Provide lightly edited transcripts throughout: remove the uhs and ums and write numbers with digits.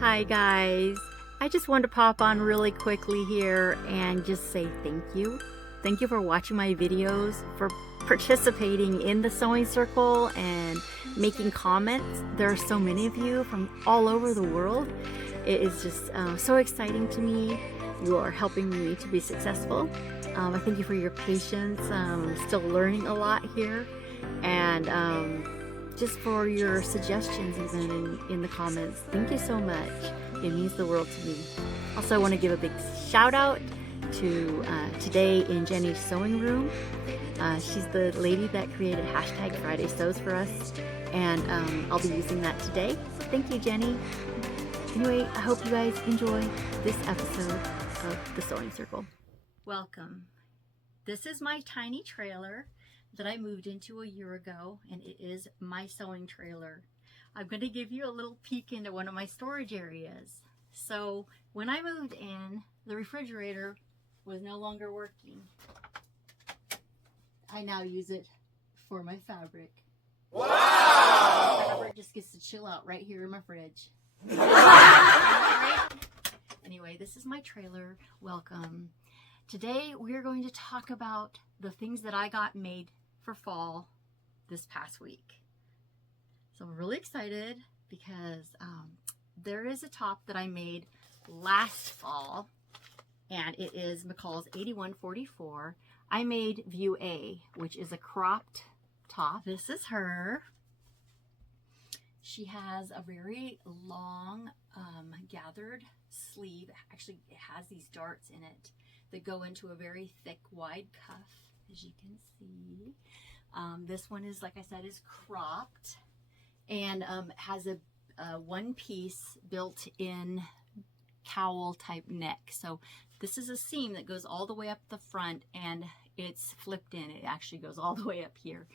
Hi guys, I just wanted to pop on really quickly here and just say thank you. Thank you for watching my videos, for participating in the sewing circle and making comments. There are so many of you from all over the world. It is just so exciting to me. You are helping me to be successful. I thank you for your patience. Still learning a lot here, and just for your suggestions even in the comments. Thank you so much. It means the world to me. Also, I want to give a big shout out to Today in Jenny's Sewing Room. She's the lady that created hashtag Friday Sews for us, and I'll be using that today. So thank you, Jenny. Anyway, I hope you guys enjoy this episode of the Sewing Circle. Welcome. This is my tiny trailer that I moved into a year ago, and it is my sewing trailer. I'm going to give you a little peek into one of my storage areas. So when I moved in, the refrigerator was no longer working. I now use it for my fabric. Wow! The fabric just gets to chill out right here in my fridge. Anyway, this is my trailer. Welcome. Today we're going to talk about the things that I got made for fall this past week. So I'm really excited because there is a top that I made last fall, and it is McCall's 8144. I made View A, which is a cropped top. This is her. She has a very long gathered sleeve. Actually, it has these darts in it that go into a very thick, wide cuff, as you can see. This one is, like I said, is cropped and has a one-piece built-in cowl type neck. So this is a seam that goes all the way up the front, and it's flipped in. It actually goes all the way up here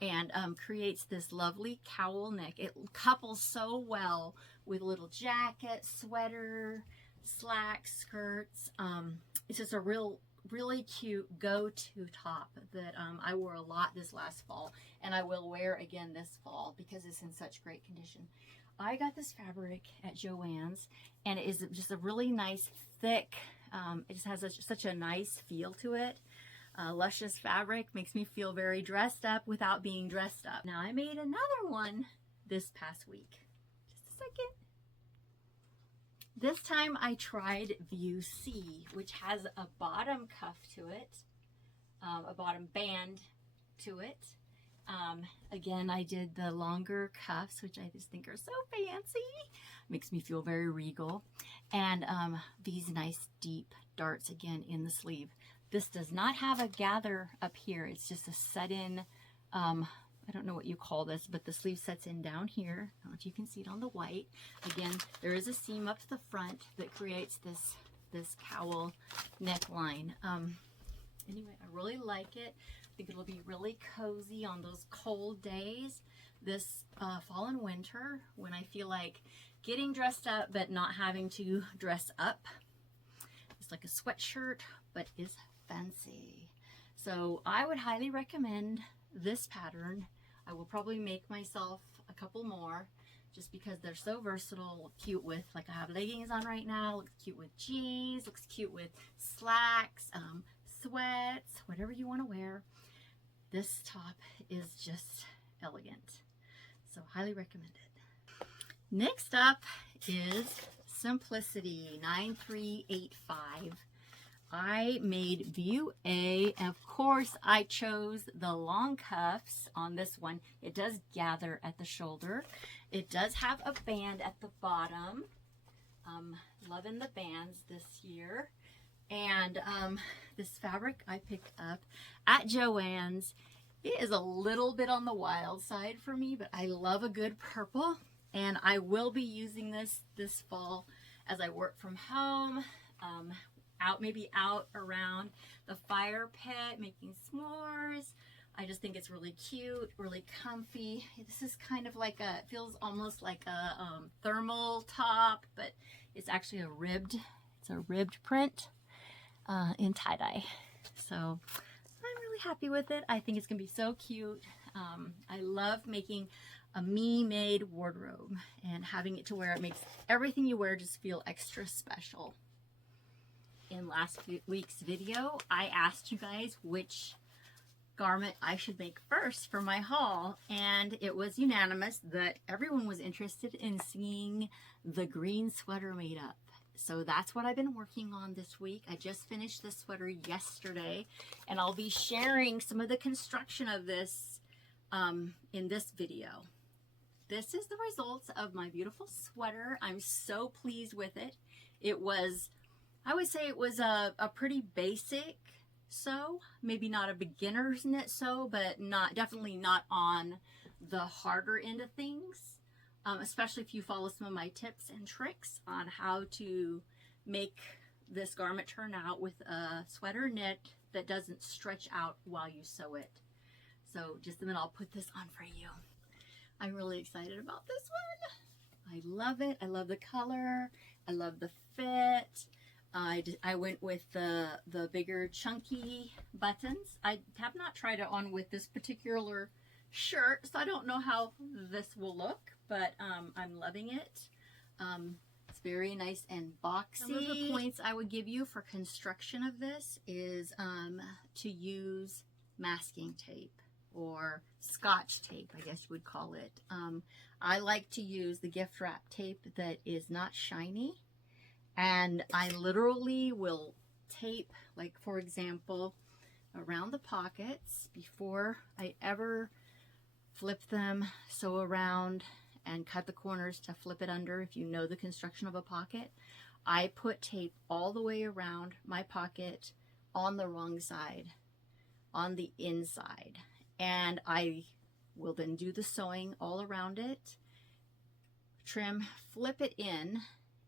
and creates this lovely cowl neck. It couples so well with a little jacket, sweater, slacks, skirts. It's just a really cute go-to top that I wore a lot this last fall, and I will wear again this fall because it's in such great condition. I got this fabric at Joann's, and it is just a really nice thick, it just has such a nice feel to it. Luscious fabric, makes me feel very dressed up without being dressed up. Now I made another one this past week. Just a second. This time I tried View C, which has a bottom cuff to it, a bottom band to it. Again, I did the longer cuffs, which I just think are so fancy. Makes me feel very regal. And these nice deep darts again in the sleeve. This does not have a gather up here. It's just a set-in, I don't know what you call this, but the sleeve sets in down here. I don't know if you can see it on the white. Again, there is a seam up the front that creates this cowl neckline. Anyway, I really like it. I think it'll be really cozy on those cold days this fall and winter when I feel like getting dressed up but not having to dress up. It's like a sweatshirt, but is fancy. So I would highly recommend this pattern. I will probably make myself a couple more just because they're so versatile. Look cute with, like I have leggings on right now, looks cute with jeans, looks cute with slacks, sweats, whatever you want to wear. This top is just elegant. So highly recommend it. Next up is Simplicity 9385. I made View A, and of course I chose the long cuffs on this one. It does gather at the shoulder. It does have a band at the bottom. Loving the bands this year. And this fabric I picked up at Joann's. It is a little bit on the wild side for me, but I love a good purple, and I will be using this fall as I work from home. Maybe out around the fire pit making s'mores. I just think it's really cute, really comfy. This is kind of like it feels almost like a thermal top, but it's actually it's a ribbed print in tie-dye. So I'm really happy with it. I think it's gonna be so cute. I love making a me-made wardrobe, and having it to wear, it makes everything you wear just feel extra special. In last week's video, I asked you guys which garment I should make first for my haul, and it was unanimous that everyone was interested in seeing the green sweater made up. So that's what I've been working on this week. I just finished this sweater yesterday, and I'll be sharing some of the construction of this in this video. This is the results of my beautiful sweater. I'm so pleased with it. It was, I would say it was a pretty basic sew, maybe not a beginner's knit sew, but definitely not on the harder end of things, especially if you follow some of my tips and tricks on how to make this garment turn out with a sweater knit that doesn't stretch out while you sew it. So just a minute, I'll put this on for you. I'm really excited about this one. I love it. I love the color. I love the fit. I went with the bigger chunky buttons. I have not tried it on with this particular shirt, so I don't know how this will look, but I'm loving it. It's very nice and boxy. Some of the points I would give you for construction of this is to use masking tape, or Scotch tape, I guess you would call it. I like to use the gift wrap tape that is not shiny. And I literally will tape, like for example, around the pockets before I ever flip them, sew around and cut the corners to flip it under. If you know the construction of a pocket, I put tape all the way around my pocket on the wrong side, on the inside. And I will then do the sewing all around it, trim, flip it in,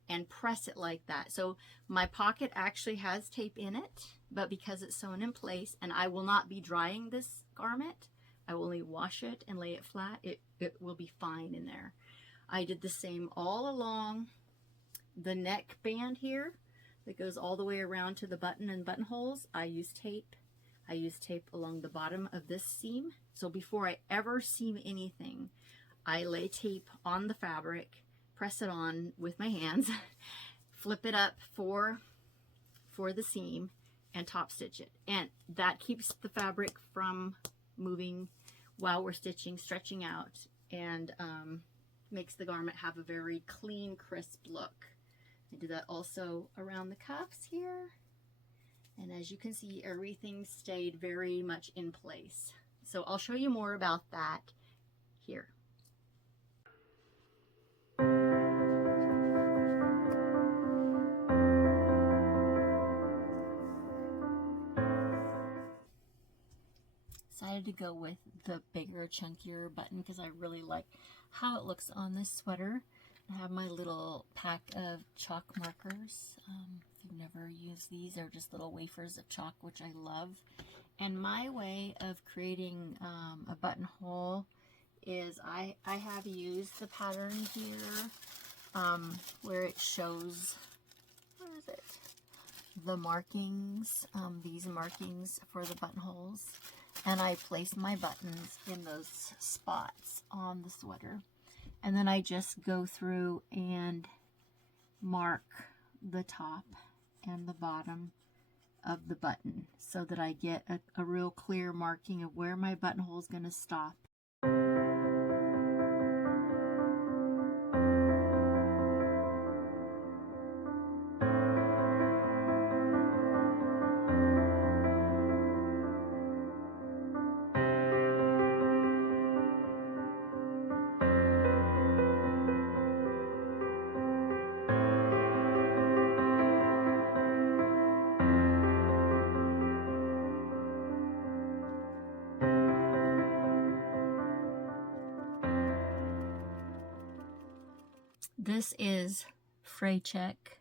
and press it like that. So my pocket actually has tape in it, but because it's sewn in place, and I will not be drying this garment, I will only wash it and lay it flat, it will be fine in there. I did the same all along the neck band here that goes all the way around to the button and buttonholes. I use tape. I use tape along the bottom of this seam. So before I ever seam anything, I lay tape on the fabric, press it on with my hands, flip it up for the seam, and top stitch it. And that keeps the fabric from moving while we're stitching, stretching out, and makes the garment have a very clean, crisp look. I do that also around the cuffs here. And as you can see, everything stayed very much in place. So I'll show you more about that here. Decided to go with the bigger, chunkier button because I really like how it looks on this sweater. I have my little pack of chalk markers. If you've never used these, they're just little wafers of chalk, which I love. And my way of creating a buttonhole is I have used the pattern here where it shows, where is it? The markings, these markings for the buttonholes. And I place my buttons in those spots on the sweater. And then I just go through and mark the top and the bottom of the button so that I get a real clear marking of where my buttonhole is going to stop. This is fray check.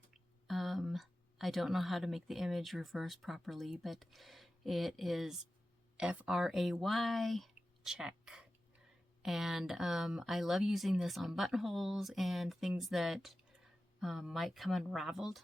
I don't know how to make the image reverse properly, but it is F-R-A-Y check. And I love using this on buttonholes and things that might come unraveled